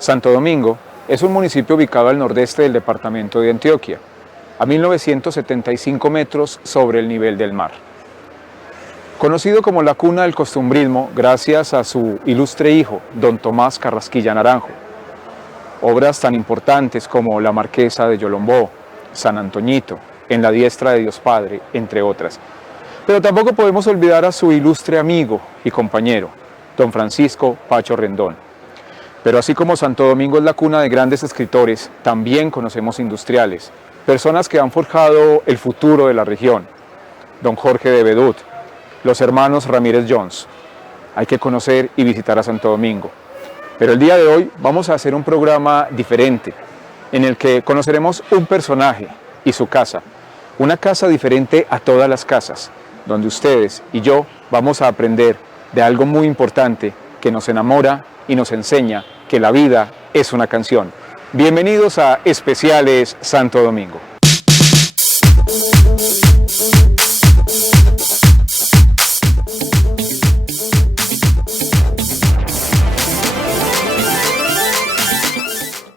Santo Domingo es un municipio ubicado al nordeste del departamento de Antioquia, a 1975 metros sobre el nivel del mar. Conocido como la cuna del costumbrismo gracias a su ilustre hijo, don Tomás Carrasquilla Naranjo. Obras tan importantes como La Marquesa de Yolombó, San Antoñito, En la diestra de Dios Padre, entre otras. Pero tampoco podemos olvidar a su ilustre amigo y compañero, don Francisco Pacho Rendón. Pero así como Santo Domingo es la cuna de grandes escritores, también conocemos industriales, personas que han forjado el futuro de la región. Don Jorge de Bedut, los hermanos Ramírez Jones. Hay que conocer y visitar a Santo Domingo. Pero el día de hoy vamos a hacer un programa diferente, en el que conoceremos un personaje y su casa. Una casa diferente a todas las casas, donde ustedes y yo vamos a aprender de algo muy importante que nos enamora y nos enseña que la vida es una canción. Bienvenidos a Especiales Santo Domingo.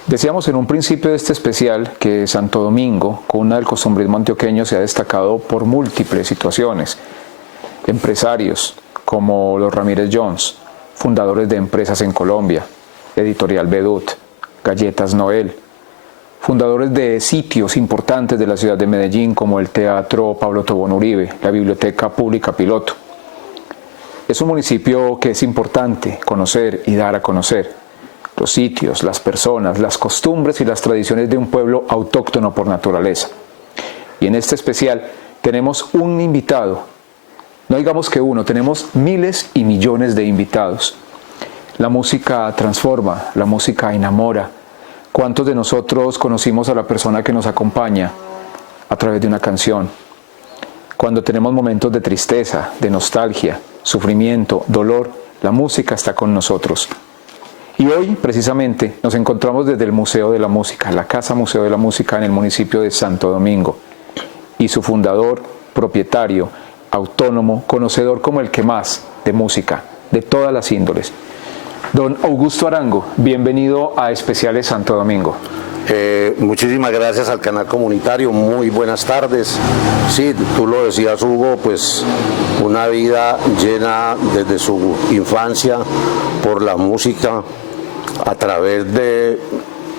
Decíamos en un principio de este especial que Santo Domingo, cuna del costumbrismo antioqueño, se ha destacado por múltiples situaciones. Empresarios como los Ramírez Jones, fundadores de empresas en Colombia, Editorial Bedut, Galletas Noel, fundadores de sitios importantes de la ciudad de Medellín como el Teatro Pablo Tobón Uribe, la Biblioteca Pública Piloto. Es un municipio que es importante conocer y dar a conocer los sitios, las personas, las costumbres y las tradiciones de un pueblo autóctono por naturaleza. Y en este especial tenemos un invitado, no digamos que uno, tenemos miles y millones de invitados. La música transforma, la música enamora. ¿Cuántos de nosotros conocimos a la persona que nos acompaña a través de una canción? Cuando tenemos momentos de tristeza, de nostalgia, sufrimiento, dolor, la música está con nosotros. Y hoy, precisamente, nos encontramos desde el Museo de la Música, la Casa Museo de la Música en el municipio de Santo Domingo. Y su fundador, propietario, autónomo, conocedor como el que más de música, de todas las índoles. Don Augusto Arango, bienvenido a Especiales Santo Domingo. Muchísimas gracias al canal comunitario, muy buenas tardes. Sí, tú lo decías, Hugo, pues una vida llena desde su infancia por la música a través de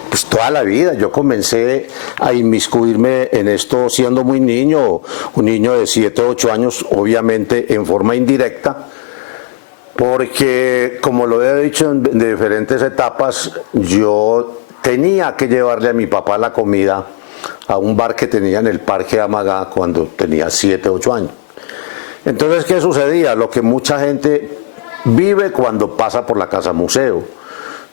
pues toda la vida. Yo comencé a inmiscuirme en esto siendo muy niño, un niño de 7 o 8 años, obviamente en forma indirecta, porque como lo he dicho en diferentes etapas, yo tenía que llevarle a mi papá la comida a un bar que tenía en el Parque Amagá cuando tenía 7 o 8 años. Entonces, ¿qué sucedía? Lo que mucha gente vive cuando pasa por la Casa Museo.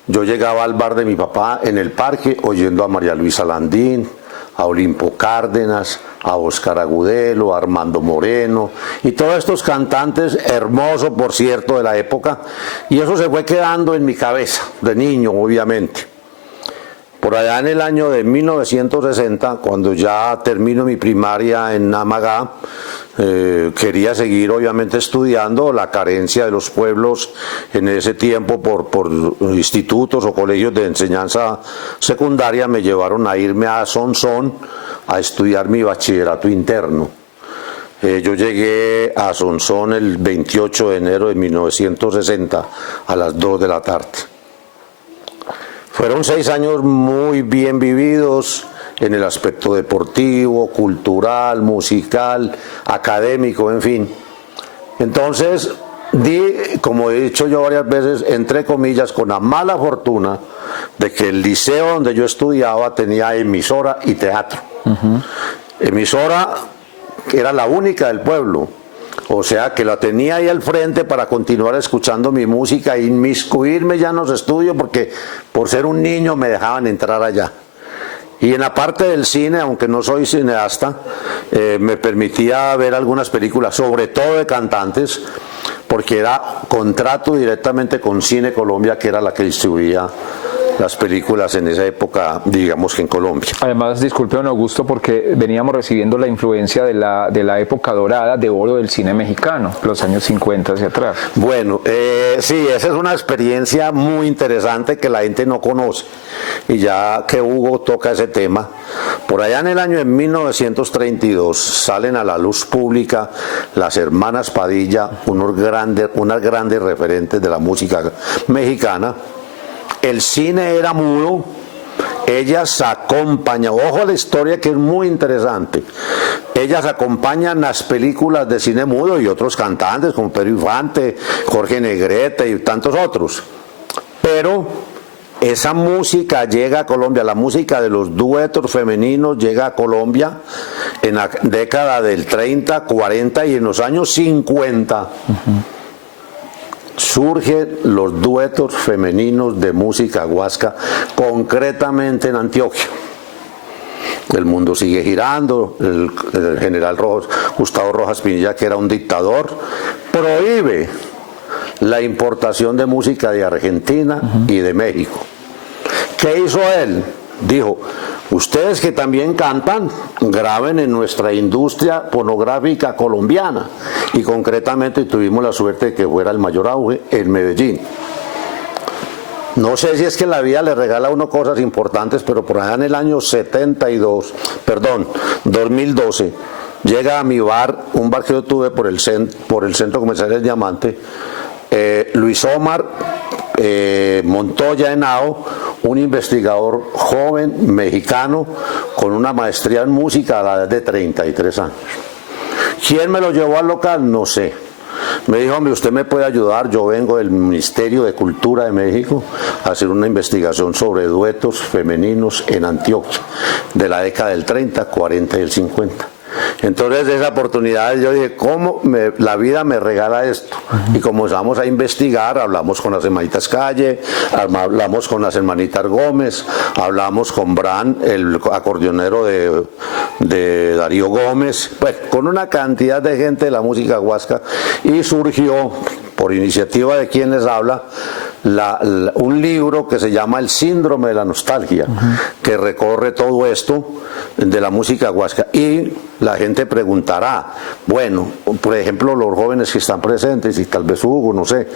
Yo llegaba al bar de mi papá en el parque oyendo a María Luisa Landín, a Olimpo Cárdenas, a Óscar Agudelo, a Armando Moreno y todos estos cantantes hermosos, por cierto, de la época, y eso se fue quedando en mi cabeza, de niño, obviamente. Por allá en el año de 1960, cuando ya termino mi primaria en Amagá, quería seguir obviamente estudiando. La carencia de los pueblos en ese tiempo por institutos o colegios de enseñanza secundaria me llevaron a irme a Sonsón a estudiar mi bachillerato interno. Yo llegué a Sonsón el 28 de enero de 1960 a las 2 de la tarde. Fueron 6 años muy bien vividos en el aspecto deportivo, cultural, musical, académico, en fin. Entonces, como he dicho yo varias veces, entre comillas, con la mala fortuna de que el liceo donde yo estudiaba tenía emisora y teatro. Emisora que era la única del pueblo. O sea, que la tenía ahí al frente para continuar escuchando mi música e inmiscuirme ya en los estudios, porque por ser un niño me dejaban entrar allá. Y en la parte del cine, aunque no soy cineasta, me permitía ver algunas películas, sobre todo de cantantes, porque era contrato directamente con Cine Colombia, que era la que distribuía las películas en esa época, digamos que en Colombia. Además, disculpe, don Augusto, porque veníamos recibiendo la influencia de la época dorada de oro del cine mexicano, los años 50 hacia atrás. Bueno, sí, esa es una experiencia muy interesante que la gente no conoce. Y ya que Hugo toca ese tema, por allá en el año de 1932 salen a la luz pública las hermanas Padilla, unas grandes referentes de la música mexicana. El cine era mudo, ellas acompañan, ojo a la historia que es muy interesante, ellas acompañan las películas de cine mudo y otros cantantes como Pedro Infante, Jorge Negrete y tantos otros, pero esa música llega a Colombia, la música de los duetos femeninos llega a Colombia en la década del 30, 40 y en los años 50. Surgen los duetos femeninos de música guasca, concretamente en Antioquia. El mundo sigue girando, el general Gustavo Rojas Pinilla, que era un dictador, prohíbe la importación de música de Argentina y de México. ¿Qué hizo él? Dijo, ustedes que también cantan, graben en nuestra industria pornográfica colombiana. Y concretamente tuvimos la suerte de que fuera el mayor auge en Medellín. No sé si es que la vida le regala a uno cosas importantes, pero por allá en el año 2012, llega a mi bar, un bar que yo tuve por el centro comercial El Diamante, Luis Omar Montoya Henao, un investigador joven mexicano con una maestría en música a la edad de 33 años. ¿Quién me lo llevó al local? No sé. Me dijo, hombre, usted me puede ayudar, yo vengo del Ministerio de Cultura de México a hacer una investigación sobre duetos femeninos en Antioquia de la década del 30, 40 y el 50. Entonces, de esa oportunidad yo dije, ¿cómo la vida me regala esto? Y comenzamos a investigar, hablamos con las hermanitas Calle, hablamos con las hermanitas Gómez, hablamos con Bran, el acordeonero de Darío Gómez, pues con una cantidad de gente de la música huasca, y surgió, por iniciativa de quien les habla, un libro que se llama El Síndrome de la Nostalgia, que recorre todo esto de la música huasca. Y la gente preguntará, bueno, por ejemplo, los jóvenes que están presentes, y tal vez Hugo, no sé,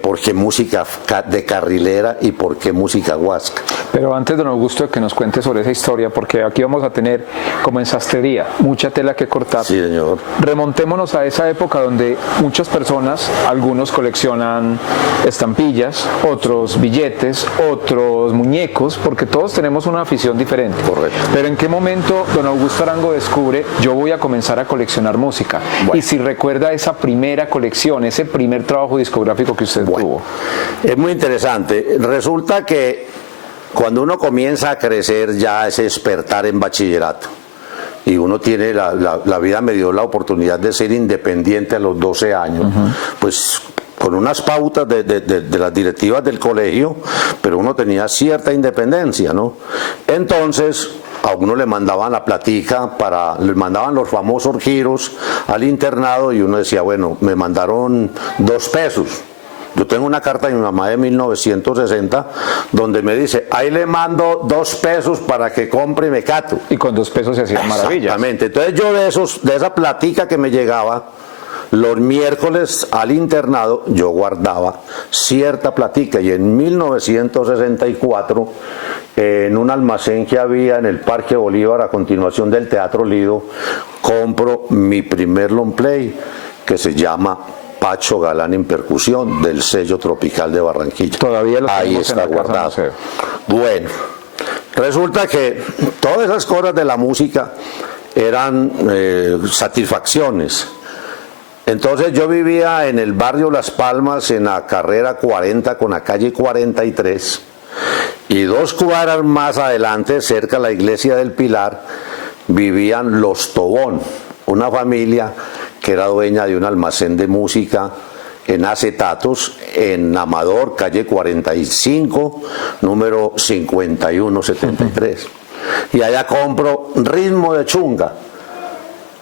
¿por qué música de carrilera y por qué música huasca? Pero antes, don Augusto, de que nos cuente sobre esa historia, porque aquí vamos a tener, como en sastrería, mucha tela que cortar. Sí, señor. Remontémonos a esa época donde muchas personas, algunos coleccionan estampillas, otros billetes, otros muñecos, porque todos tenemos una afición diferente. Correcto. Pero ¿en qué momento don Augusto Arango descubre, yo voy a comenzar a coleccionar música? Bueno. Y si recuerda esa primera colección, ese primer trabajo discográfico que usted tuvo. Es muy interesante. Resulta que cuando uno comienza a crecer, ya es despertar en bachillerato, y uno tiene la vida me dio la oportunidad de ser independiente a los 12 años, pues con unas pautas de las directivas del colegio, pero uno tenía cierta independencia, ¿no? Entonces a uno le mandaban la platica, le mandaban los famosos giros al internado, y uno decía, bueno, me mandaron 2 pesos. Yo tengo una carta de mi mamá de 1960 donde me dice, ahí le mando 2 pesos para que compre mecato. Y con 2 pesos se hacían maravillas. Exactamente. Entonces yo de esa platica que me llegaba, los miércoles al internado yo guardaba cierta platica, y en 1964 en un almacén que había en el Parque Bolívar a continuación del Teatro Lido, compro mi primer long play que se llama Pacho Galán en percusión, del sello Tropical de Barranquilla. Todavía lo ahí está guardado. Bueno, resulta que todas esas cosas de la música eran satisfacciones. Entonces yo vivía en el barrio Las Palmas, en la carrera 40 con la calle 43, y 2 cuadras más adelante, cerca de la iglesia del Pilar, vivían los Tobón, una familia que era dueña de un almacén de música en acetatos en Amador, calle 45, número 5173. Y allá compro Ritmo de Chunga,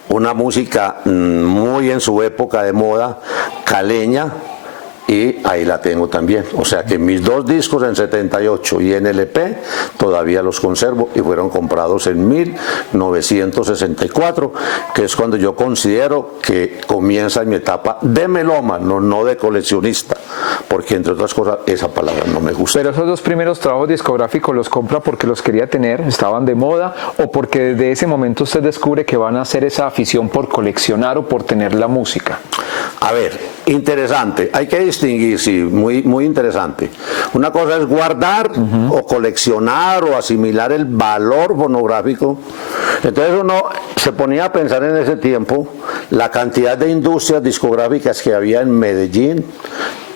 una música muy en su época de moda, caleña, y ahí la tengo también. O sea que mis 2 discos en 78 y en LP todavía los conservo y fueron comprados en 1964, que es cuando yo considero que comienza mi etapa de melómano, no de coleccionista, porque entre otras cosas esa palabra no me gusta. Pero esos 2 primeros trabajos discográficos los compra porque los quería tener, estaban de moda, o porque desde ese momento usted descubre que van a hacer esa afición por coleccionar o por tener la música. A ver, interesante, hay que distinguir, sí, muy interesante. Una cosa es guardar o coleccionar o asimilar el valor fonográfico. Entonces uno se ponía a pensar en ese tiempo la cantidad de industrias discográficas que había en Medellín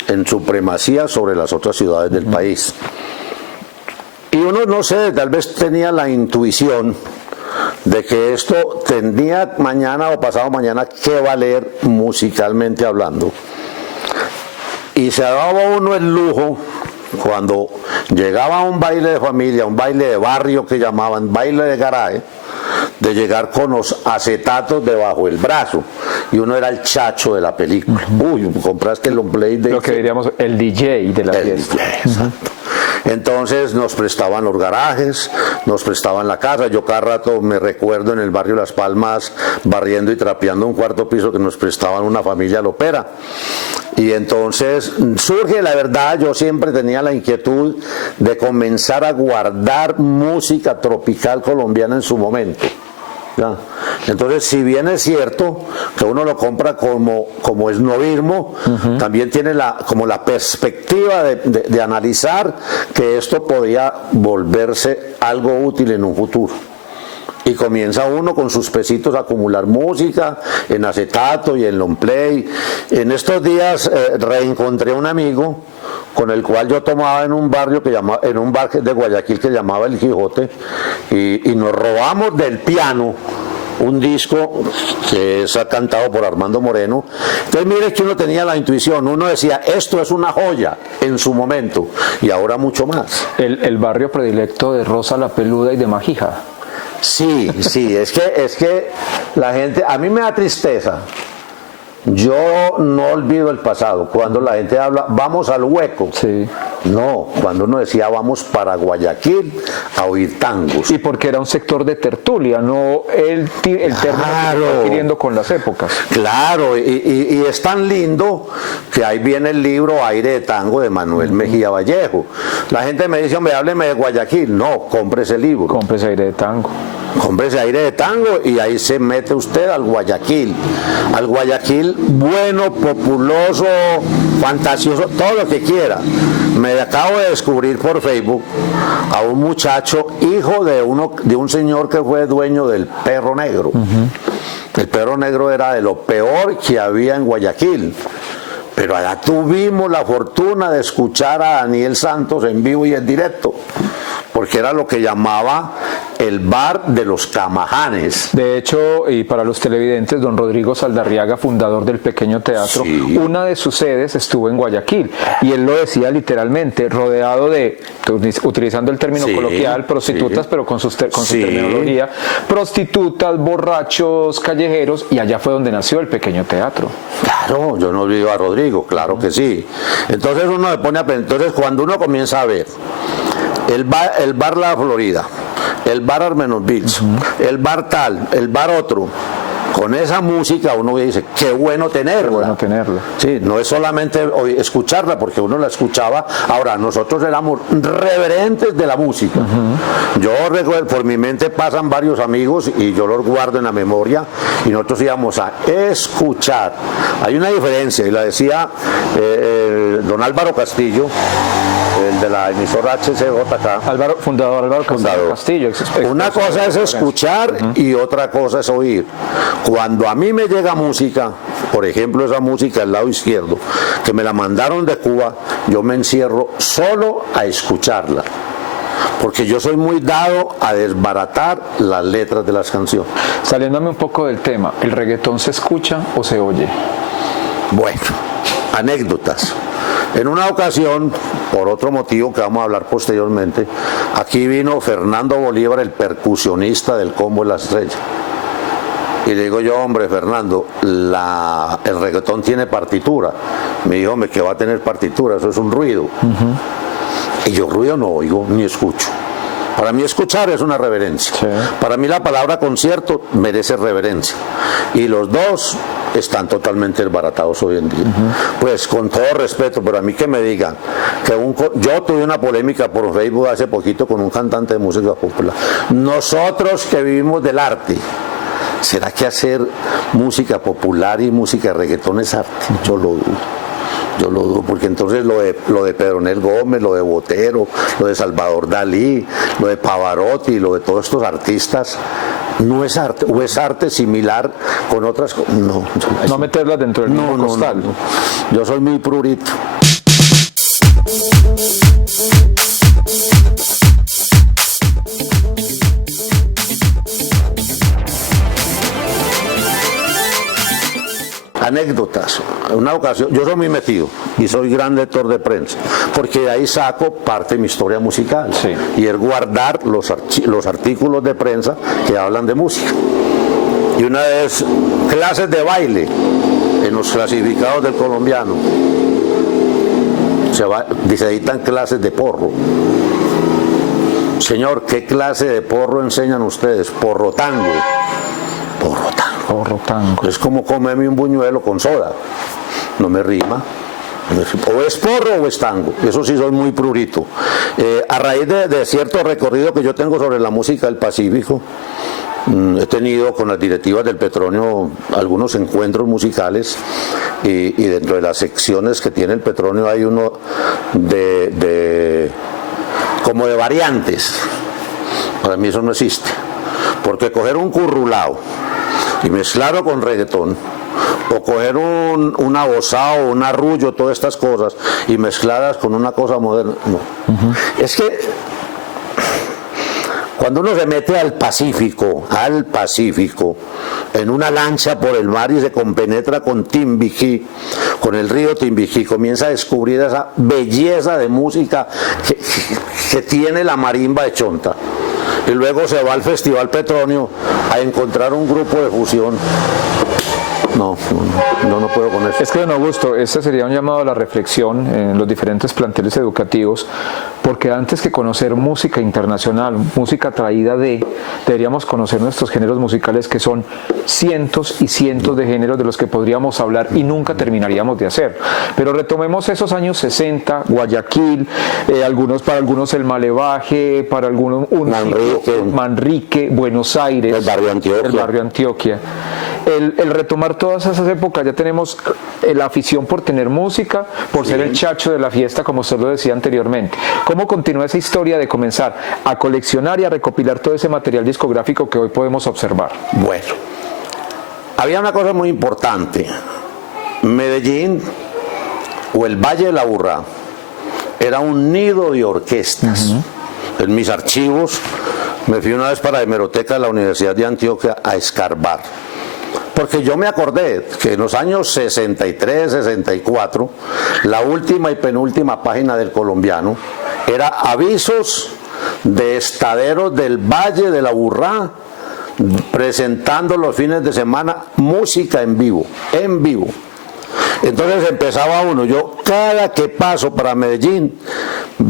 en supremacía sobre las otras ciudades del país. Y uno, no sé, tal vez tenía la intuición de que esto tendría mañana o pasado mañana que valer musicalmente hablando. Y se daba uno el lujo, cuando llegaba a un baile de familia, un baile de barrio que llamaban baile de garaje, de llegar con los acetatos debajo del brazo, y uno era el chacho de la película. Uy, compraste el play de... Lo que diríamos el DJ de la fiesta. DJ, exacto. Entonces nos prestaban los garajes, nos prestaban la casa. Yo cada rato me recuerdo en el barrio Las Palmas barriendo y trapeando un 4º piso que nos prestaban una familia lopera. Y entonces surge, la verdad, yo siempre tenía la inquietud de comenzar a guardar música tropical colombiana en su momento. ¿Ya? Entonces, si bien es cierto que uno lo compra como esnovismo, también tiene como la perspectiva de analizar que esto podía volverse algo útil en un futuro. Y comienza uno con sus pesitos a acumular música en acetato y en long play. En estos días reencontré a un amigo con el cual yo tomaba en un bar de Guayaquil que llamaba El Quijote, y nos robamos del piano un disco que es cantado por Armando Moreno. Entonces mire que uno tenía la intuición, uno decía, esto es una joya en su momento, y ahora mucho más. El barrio predilecto de Rosa la Peluda y de Magija. Sí, es que la gente, a mí me da tristeza. Yo no olvido el pasado. Cuando la gente habla, vamos al hueco. Sí. No, cuando uno decía vamos para Guayaquil a oír tangos. Y porque era un sector de tertulia, no el término que se está adquiriendo con las épocas. Claro, y es tan lindo que ahí viene el libro Aire de Tango de Manuel Mejía Vallejo. La gente me dice, hombre, hábleme de Guayaquil. No, compre ese libro. Cómprese Aire de Tango. Cómprese Aire de Tango y ahí se mete usted al Guayaquil bueno, populoso, fantasioso, todo lo que quiera. Me acabo de descubrir por Facebook a un muchacho, hijo de un señor que fue dueño del Perro Negro. El Perro Negro era de lo peor que había en Guayaquil. Pero allá tuvimos la fortuna de escuchar a Daniel Santos en vivo y en directo, porque era lo que llamaba el bar de los Camajanes. De hecho, y para los televidentes, don Rodrigo Saldarriaga, fundador del Pequeño Teatro, sí, una de sus sedes estuvo en Guayaquil, y él lo decía literalmente, rodeado de, utilizando el término coloquial, prostitutas, pero con su terminología, prostitutas, borrachos, callejeros, y allá fue donde nació el Pequeño Teatro. Claro, yo no olvido a Rodrigo, claro que sí. Entonces uno se pone a pensar, entonces cuando uno comienza a ver el bar La Florida, el bar Armenos Beach, el bar tal, el bar otro, con esa música uno dice, qué bueno tenerla. Qué bueno tenerla. Sí, no es solamente escucharla, porque uno la escuchaba. Ahora, nosotros éramos reverentes de la música. Yo recuerdo, por mi mente pasan varios amigos y yo los guardo en la memoria, y nosotros íbamos a escuchar. Hay una diferencia, y la decía don Álvaro Castillo, el de la emisora HCJK. Fundador Álvaro Castillo. Una cosa es escuchar y otra cosa es oír. Cuando a mí me llega música, por ejemplo esa música del lado izquierdo, que me la mandaron de Cuba, yo me encierro solo a escucharla, porque yo soy muy dado a desbaratar las letras de las canciones. Saliéndome un poco del tema, ¿el reggaetón se escucha o se oye? Bueno, anécdotas. En una ocasión, por otro motivo que vamos a hablar posteriormente, aquí vino Fernando Bolívar, el percusionista del Combo de la Estrella. Y le digo yo, hombre, Fernando, el reggaetón tiene partitura. Me dijo, hombre, que va a tener partitura, eso es un ruido. Y yo ruido no oigo ni escucho. Para mí escuchar es una reverencia. Sí. Para mí la palabra concierto merece reverencia. Y los dos están totalmente desbaratados hoy en día. Pues con todo respeto, pero a mí que me digan que yo tuve una polémica por Facebook hace poquito con un cantante de música popular. Nosotros que vivimos del arte, ¿será que hacer música popular y música de reggaetón es arte? Yo lo dudo. Yo lo dudo, porque entonces lo de Pedronel Gómez, lo de Botero, lo de Salvador Dalí, lo de Pavarotti, lo de todos estos artistas, no es arte, o es arte similar con otras cosas. No, No meterlas dentro del mismo costal. no. Yo soy muy prurito. Anécdotas. Una ocasión, yo soy muy metido y soy gran lector de prensa, porque de ahí saco parte de mi historia musical. Sí. Y es guardar los artículos de prensa que hablan de música. Y una vez, clases de baile en los clasificados del colombiano. Se editan clases de porro. Señor, ¿qué clase de porro enseñan ustedes? Porro tango. Porro tango. Porro tango. Es como comerme un buñuelo con soda. No me rima. O es porro o es tango. Eso sí soy muy prurito. A raíz de cierto recorrido que yo tengo sobre la música del Pacífico, he tenido con las directivas del Petronio algunos encuentros musicales y dentro de las secciones que tiene el Petronio hay uno como de variantes. Para mí eso no existe. Porque coger un currulao y mezclarlo con reggaetón, o coger un abosado, un arrullo, todas estas cosas, y mezclarlas con una cosa moderna, no. Es que cuando uno se mete al Pacífico, en una lancha por el mar y se compenetra con Timbiquí, con el río Timbiquí, comienza a descubrir esa belleza de música que tiene la marimba de Chonta. Y luego se va al Festival Petronio a encontrar un grupo de fusión. No puedo con eso. Es que, don Augusto, este sería un llamado a la reflexión en los diferentes planteles educativos, porque antes que conocer música internacional, música traída deberíamos conocer nuestros géneros musicales, que son cientos y cientos de géneros de los que podríamos hablar y nunca terminaríamos de hacer. Pero retomemos esos años 60, Guayaquil, para algunos el Malevaje, para algunos Manrique, Buenos Aires, el barrio Antioquia. El retomar todas esas épocas, ya tenemos la afición por tener música, por ser el chacho de la fiesta, como usted lo decía anteriormente. ¿Cómo continúa esa historia de comenzar a coleccionar y a recopilar todo ese material discográfico que hoy podemos observar? Bueno, había una cosa muy importante. Medellín, o el Valle de la Aburrá, era un nido de orquestas. En mis archivos, me fui una vez para la hemeroteca de la Universidad de Antioquia a escarbar. Porque yo me acordé que en los años 63, 64, la última y penúltima página del Colombiano era avisos de estaderos del Valle de la Aburrá presentando los fines de semana música en vivo. Entonces empezaba uno, yo cada que paso para Medellín,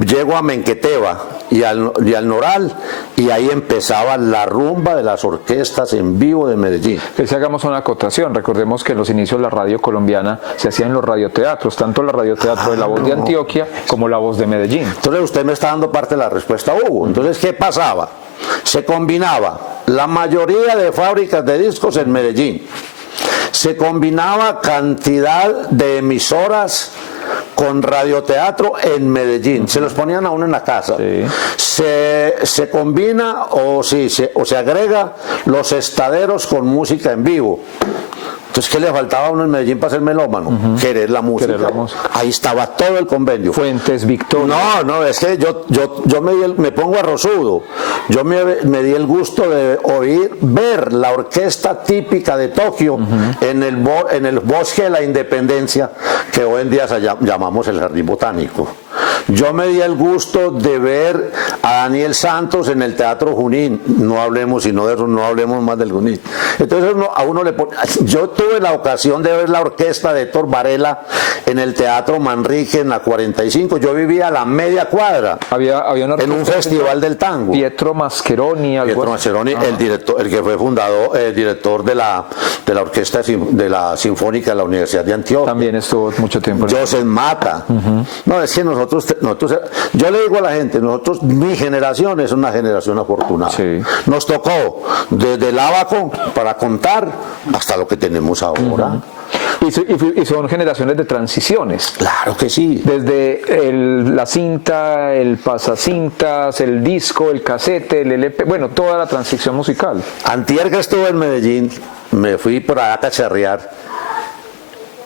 llego a Menqueteva y al Noral, y ahí empezaba la rumba de las orquestas en vivo de Medellín. Que si hagamos una acotación, recordemos que en los inicios la radio colombiana se hacían los radioteatros, tanto la radioteatro de La Voz de Antioquia como La Voz de Medellín. Entonces usted me está dando parte de la respuesta, Hugo. Entonces, ¿qué pasaba? Se combinaba la mayoría de fábricas de discos en Medellín. Se combinaba cantidad de emisoras con radioteatro en Medellín. Se los ponían a uno en la casa. Sí. Se combina o se agrega los estaderos con música en vivo. Entonces, ¿qué le faltaba a uno en Medellín para ser melómano? Querer la música. Ahí estaba todo el convenio. Fuentes, Victoria. No, es que yo me pongo arrozudo. Yo me di el gusto de ver la orquesta típica de Tokio en el bosque de la Independencia, que hoy en día llamamos el Jardín Botánico. Yo me di el gusto de ver a Daniel Santos en el Teatro Junín. No hablemos sino de eso, no hablemos más del Junín. Entonces a uno le pone... Yo tuve la ocasión de ver la orquesta de Héctor Varela en el Teatro Manrique en la 45. Yo vivía a la media cuadra. Había una en un festival del tango. Pietro Mascheroni, Pietro Mascheroni, el director, el que fue fundador, el director de la orquesta de la Sinfónica de la Universidad de Antioquia. También estuvo mucho tiempo. Joseph Mata. No, es que nosotros, yo le digo a la gente, mi generación es una generación afortunada. Sí. Nos tocó desde el ábaco para contar hasta lo que tenemos ahora. Y son generaciones de transiciones. Claro que sí. Desde la cinta, el pasacintas, el disco, el casete, el LP, bueno, toda la transición musical. Antier que estuve en Medellín, me fui por allá a cacharrear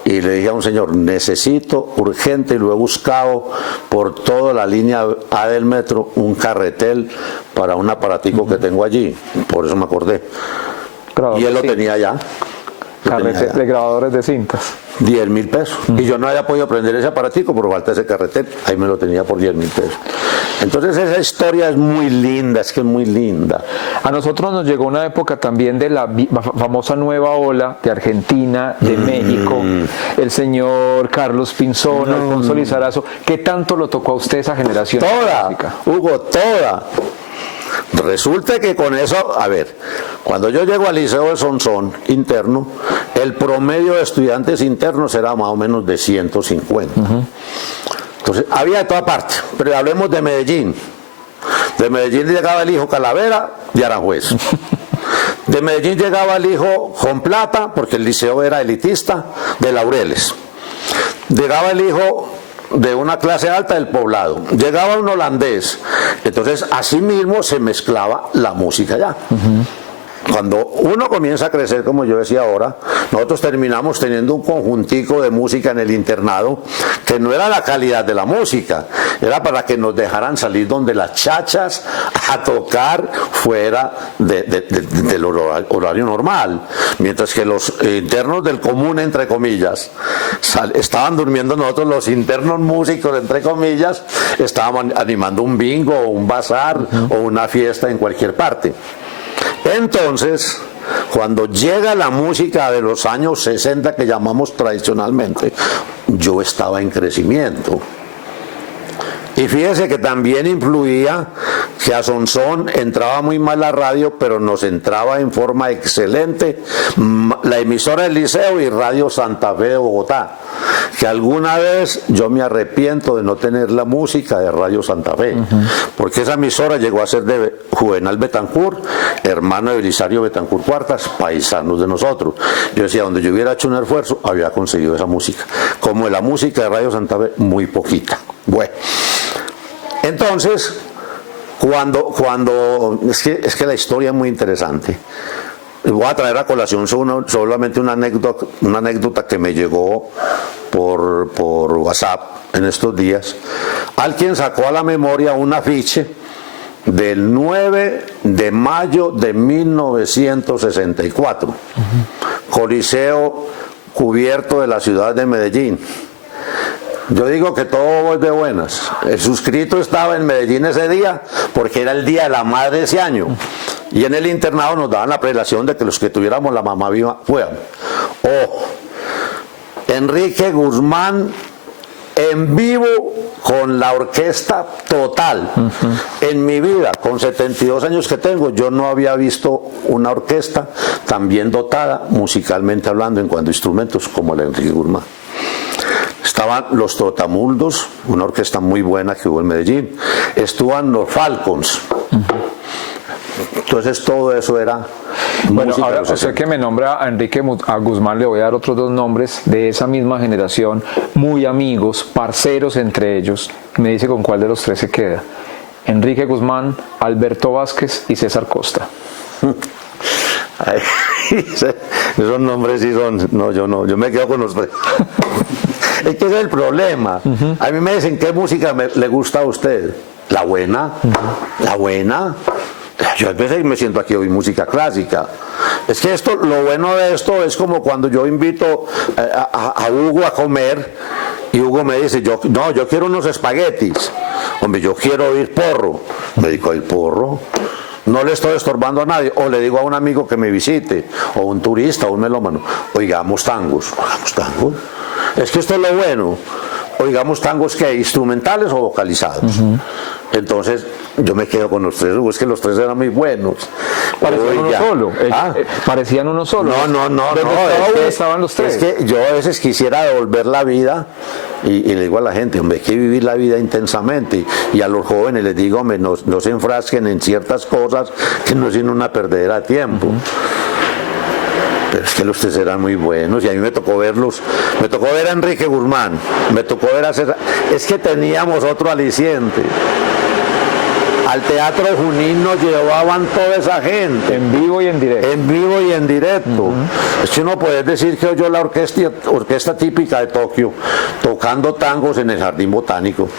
y le dije a un señor, necesito urgente, y lo he buscado por toda la línea A del metro, un carretel para un aparatico que tengo allí. Por eso me acordé. Claro, y él lo sí. tenía allá. De grabadores de cintas. 10.000 pesos. Y yo no había podido prender ese aparatico por falta de ese carretel. Ahí me lo tenía por 10.000 pesos. Entonces esa historia es muy linda, es que es muy linda. A nosotros nos llegó una época también de la famosa nueva ola de Argentina, de México, el señor Carlos Pinzón, Alfonso Lizarazo. ¿Qué tanto lo tocó a usted esa generación? Toda, Hugo, toda. Resulta que con eso, a ver, cuando yo llego al Liceo de Sonsón interno, el promedio de estudiantes internos era más o menos de 150. Entonces, había de toda parte, pero hablemos de Medellín. De Medellín llegaba el hijo Calavera de Aranjuez. De Medellín llegaba el hijo con plata, porque el liceo era elitista, de Laureles. Llegaba el hijo de una clase alta del Poblado, llegaba un holandés, entonces así mismo se mezclaba la música ya. Cuando uno comienza a crecer, como yo decía ahora, nosotros terminamos teniendo un conjuntico de música en el internado que no era la calidad de la música, era para que nos dejaran salir donde las chachas a tocar fuera del horario normal, mientras que los internos del común, entre comillas, estaban durmiendo. Nosotros los internos músicos, entre comillas, estábamos animando un bingo o un bazar o una fiesta en cualquier parte. Entonces, cuando llega la música de los años 60 que llamamos tradicionalmente, yo estaba en crecimiento. Y fíjese que también influía que a Sonsón entraba muy mal la radio, pero nos entraba en forma excelente la emisora del Liceo y Radio Santa Fe de Bogotá, que alguna vez yo me arrepiento de no tener la música de Radio Santa Fe, porque esa emisora llegó a ser de Juvenal Betancourt, hermano de Belisario Betancourt Cuartas, paisanos de nosotros. Yo decía, donde yo hubiera hecho un esfuerzo, había conseguido esa música. Como de la música de Radio Santa Fe, muy poquita. Bueno, entonces, es que la historia es muy interesante. Voy a traer a colación solamente una anécdota que me llegó por WhatsApp en estos días. Alguien sacó a la memoria un afiche del 9 de mayo de 1964, Coliseo cubierto de la ciudad de Medellín. Yo digo que todo es de buenas. El suscrito estaba en Medellín ese día porque era el Día de la Madre ese año. Y en el internado nos daban la prelación de que los que tuviéramos la mamá viva fueran. Enrique Guzmán en vivo con la orquesta total. En mi vida, con 72 años que tengo, yo no había visto una orquesta tan bien dotada musicalmente hablando en cuanto a instrumentos como la de Enrique Guzmán. Estaban los Trotamundos, una orquesta muy buena que hubo en Medellín. Estaban los Falcons. Entonces todo eso era bueno, ahora usted que me nombra a Enrique Guzmán, le voy a dar otros dos nombres de esa misma generación, muy amigos, parceros entre ellos. Me dice con cuál de los tres se queda. Enrique Guzmán, Alberto Vázquez y César Costa. Ay, esos nombres sí son... No, yo me quedo con los tres. Es que ese es el problema. A mí me dicen, ¿qué música le gusta a usted? La buena, la buena. Yo a veces me siento aquí hoy música clásica. Es que lo bueno de esto es como cuando yo invito a Hugo a comer Y Hugo me dice, yo quiero unos espaguetis. Hombre, yo quiero oír porro. Me dijo, ¿el porro? No le estoy estorbando a nadie. O le digo a un amigo que me visite, o un turista, o un melómano, oigamos tangos. ¿Oigamos tangos? Es que esto es lo bueno. Oigamos tangos, ¿qué? ¿Instrumentales o vocalizados? Entonces, yo me quedo con los tres. Es que los tres eran muy buenos. Parecían uno solo. Parecían uno solo. No. Estaban los tres. Es que yo a veces quisiera devolver la vida y le digo a la gente, hombre, hay que vivir la vida intensamente. Y a los jóvenes les digo, hombre, no se enfrasquen en ciertas cosas que no es sino una perdedera de tiempo. Pero es que los tres eran muy buenos y a mí me tocó verlos, me tocó ver a Enrique Guzmán, me tocó ver a César, es que teníamos otro aliciente. Al Teatro Junín nos llevaban toda esa gente. En vivo y en directo. En vivo y en directo. Es que uno puede decir que oyó la orquesta típica de Tokio tocando tangos en el Jardín Botánico.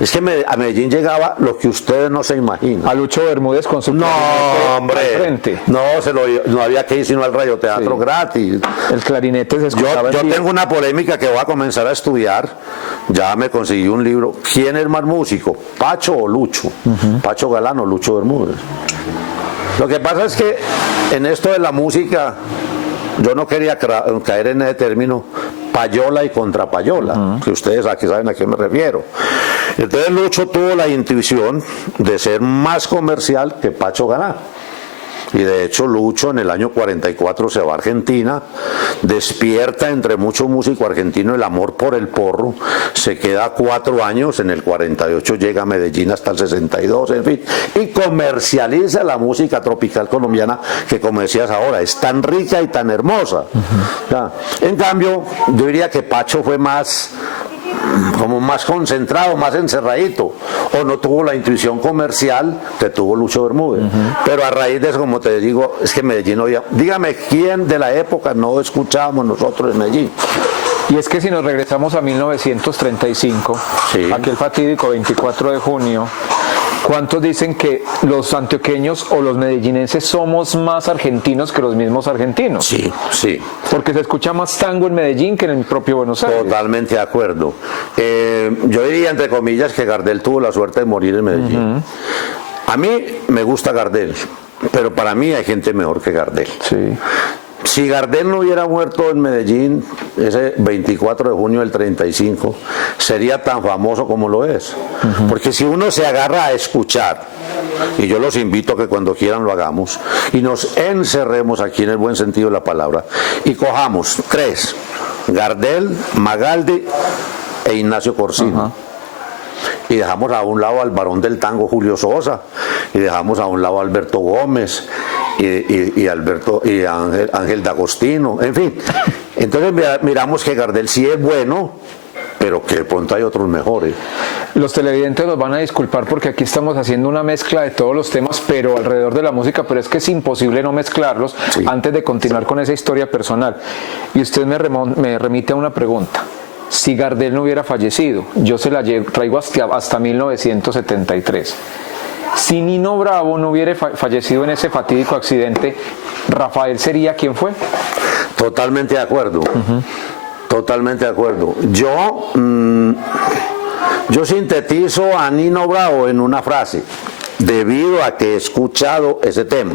Es que a Medellín llegaba lo que ustedes no se imaginan. A Lucho Bermúdez con su hombre, frente. No había que ir sino al radioteatro gratis. El clarinete se escuchaba. Yo tengo una polémica que voy a comenzar a estudiar. Ya me conseguí un libro. ¿Quién es más músico? ¿Pacho o Lucho? Pacho Galán o Lucho Bermúdez. Lo que pasa es que en esto de la música yo no quería caer en ese término payola y contrapayola, que ustedes aquí saben a qué me refiero. Entonces Lucho tuvo la intuición de ser más comercial que Pacho Galán. Y de hecho Lucho en el año 44 se va a Argentina, despierta entre mucho músico argentino el amor por el porro, se queda 4 años, en el 48 llega a Medellín hasta el 62, en fin, y comercializa la música tropical colombiana que, como decías ahora, es tan rica y tan hermosa. En cambio, yo diría que Pacho fue más concentrado, más encerradito, o no tuvo la intuición comercial que tuvo Lucho Bermúdez. Pero a raíz de eso, como te digo, es que Medellín oía, dígame quién de la época no escuchábamos nosotros en Medellín. Y es que si nos regresamos a 1935, aquel fatídico 24 de junio, ¿cuántos dicen que los antioqueños o los medellinenses somos más argentinos que los mismos argentinos? Sí. Porque se escucha más tango en Medellín que en el propio Buenos Aires. Totalmente de acuerdo. Yo diría, entre comillas, que Gardel tuvo la suerte de morir en Medellín. A mí me gusta Gardel, pero para mí hay gente mejor que Gardel. Sí. Si Gardel no hubiera muerto en Medellín ese 24 de junio del 35, sería tan famoso como lo es. Porque si uno se agarra a escuchar, y yo los invito a que cuando quieran lo hagamos, y nos encerremos aquí en el buen sentido de la palabra, y cojamos 3, Gardel, Magaldi e Ignacio Corsino. Y dejamos a un lado al varón del tango Julio Sosa, y dejamos a un lado a Alberto Gómez, y Ángel D'Agostino, en fin. Entonces miramos que Gardel sí es bueno, pero que de pronto hay otros mejores. Los televidentes nos van a disculpar porque aquí estamos haciendo una mezcla de todos los temas, pero alrededor de la música, pero es que es imposible no mezclarlos antes de continuar con esa historia personal. Y usted me remite a una pregunta. Si Gardel no hubiera fallecido, yo se la traigo hasta 1973. Si Nino Bravo no hubiera fallecido en ese fatídico accidente, ¿Rafael sería quien fue? Totalmente de acuerdo. Totalmente de acuerdo. Yo sintetizo a Nino Bravo en una frase, debido a que he escuchado ese tema.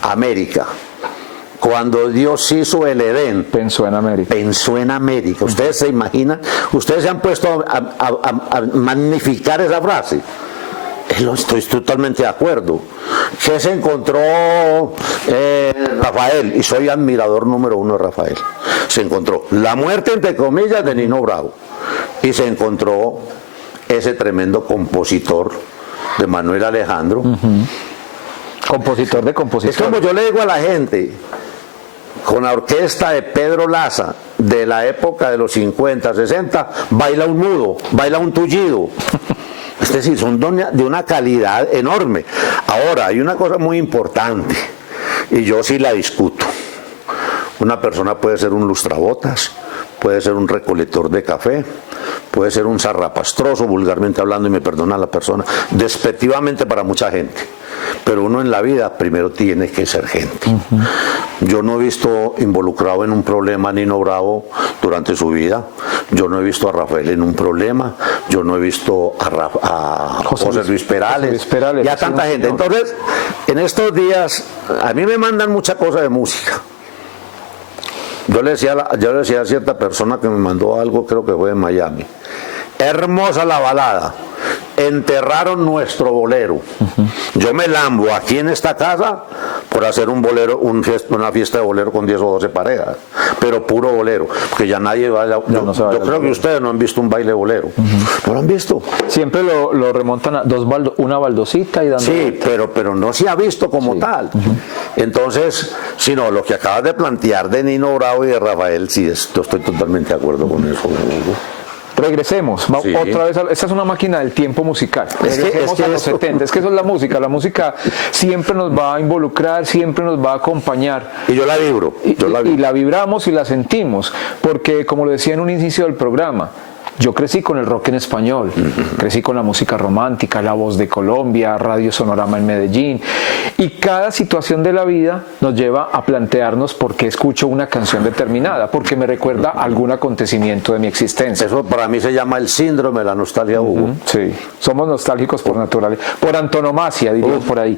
América. Cuando Dios hizo el Edén, pensó en América. Pensó en América. ¿Ustedes se imaginan? ¿Ustedes se han puesto a magnificar esa frase? Estoy totalmente de acuerdo. ¿Qué se encontró Rafael? Y soy admirador número 1 de Rafael. Se encontró la muerte, entre comillas, de Nino Bravo. Y se encontró ese tremendo compositor de Manuel Alejandro. Compositor de compositores. Es como yo le digo a la gente, con la orquesta de Pedro Laza, de la época de los 50, 60, baila un mudo, baila un tullido. Es decir, son de una calidad enorme. Ahora, hay una cosa muy importante, y yo sí la discuto. Una persona puede ser un lustrabotas, puede ser un recolector de café, puede ser un zarrapastroso, vulgarmente hablando, y me perdona la persona, despectivamente para mucha gente. pero uno en la vida primero tiene que ser gente. Yo no he visto involucrado en un problema a Nino Bravo durante su vida, yo no he visto a Rafael en un problema, yo no he visto a José Luis Perales y a tanta gente. Entonces, en estos días, a mí me mandan mucha cosa de música. Yo le decía a cierta persona que me mandó algo, creo que fue de Miami. Hermosa la balada. Enterraron nuestro bolero. Yo me lambo aquí en esta casa por hacer un bolero, una fiesta de bolero con 10 o 12 parejas, pero puro bolero, porque ya nadie va yo creo que ustedes no han visto un baile bolero. ¿No lo han visto? Siempre lo remontan a una baldosita y dando. Sí, pero no se ha visto como tal. Entonces, sino lo que acabas de plantear de Nino Bravo y de Rafael, sí, yo estoy totalmente de acuerdo con eso. Regresemos, Sí. otra vez, esta es una máquina del tiempo musical. Regresemos a los 70, es que eso es la música siempre nos va a involucrar, siempre nos va a acompañar. Y yo la vibro, y la vibramos y la sentimos, porque como lo decía en un inicio del programa, yo crecí con el rock en español, crecí con la música romántica, La Voz de Colombia, Radio Sonorama en Medellín, y cada situación de la vida nos lleva a plantearnos por qué escucho una canción determinada, porque me recuerda algún acontecimiento de mi existencia. Eso para mí se llama el síndrome de la nostalgia, Hugo. Sí, somos nostálgicos por naturaleza, por antonomasia, diríamos por ahí.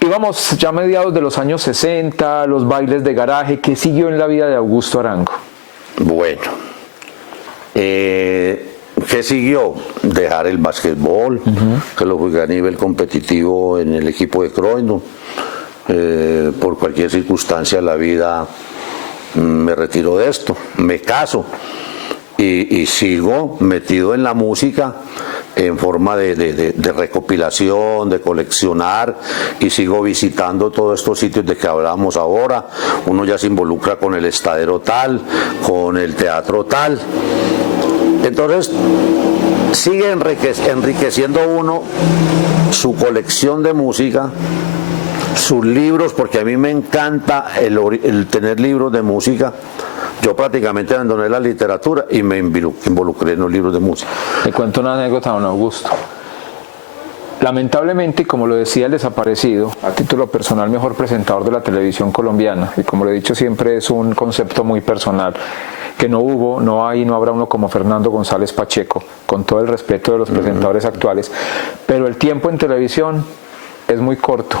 Íbamos ya a mediados de los años 60, los bailes de garaje. ¿Qué siguió en la vida de Augusto Arango? Bueno. ¿Qué siguió? Dejar el básquetbol, que lo jugué a nivel competitivo en el equipo de Croydon. Por cualquier circunstancia de la vida me retiro de esto, me caso y sigo metido en la música en forma de recopilación, de coleccionar, y sigo visitando todos estos sitios de que hablábamos ahora. Uno ya se involucra con el estadero tal, con el teatro tal. Entonces sigue enriqueciendo uno su colección de música, sus libros, porque a mí me encanta el tener libros de música. Yo prácticamente abandoné la literatura y me involucré en los libros de música. Le cuento una anécdota, don Augusto. Lamentablemente, como lo decía el desaparecido, a título personal, mejor presentador de la televisión colombiana, y como lo he dicho siempre, es un concepto muy personal, que no hubo, no hay, no habrá uno como Fernando González Pacheco, con todo el respeto de los presentadores actuales, pero el tiempo en televisión es muy corto.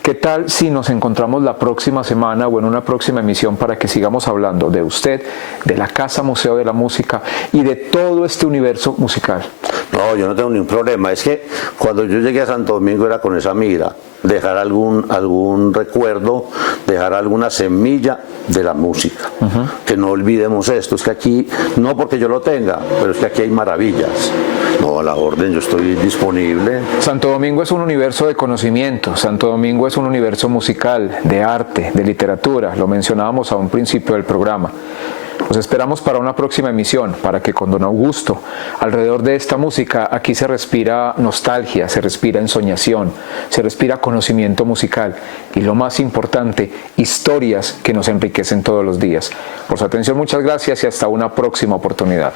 ¿Qué tal si nos encontramos la próxima semana o en una próxima emisión para que sigamos hablando de usted, de la Casa Museo de la Música y de todo este universo musical? No, yo no tengo ningún problema. Es que cuando yo llegué a Santo Domingo era con esa mira, dejar algún recuerdo, dejar alguna semilla de la música. Que no olvidemos esto. Es que aquí, no porque yo lo tenga, pero es que aquí hay maravillas. No, a la orden, yo estoy disponible. Santo Domingo es un universo de conocimiento, Santo Domingo es un universo musical, de arte, de literatura, lo mencionábamos a un principio del programa. Los esperamos para una próxima emisión, para que con don Augusto, alrededor de esta música, aquí se respira nostalgia, se respira ensoñación, se respira conocimiento musical y lo más importante, historias que nos enriquecen todos los días. Por su atención, muchas gracias y hasta una próxima oportunidad.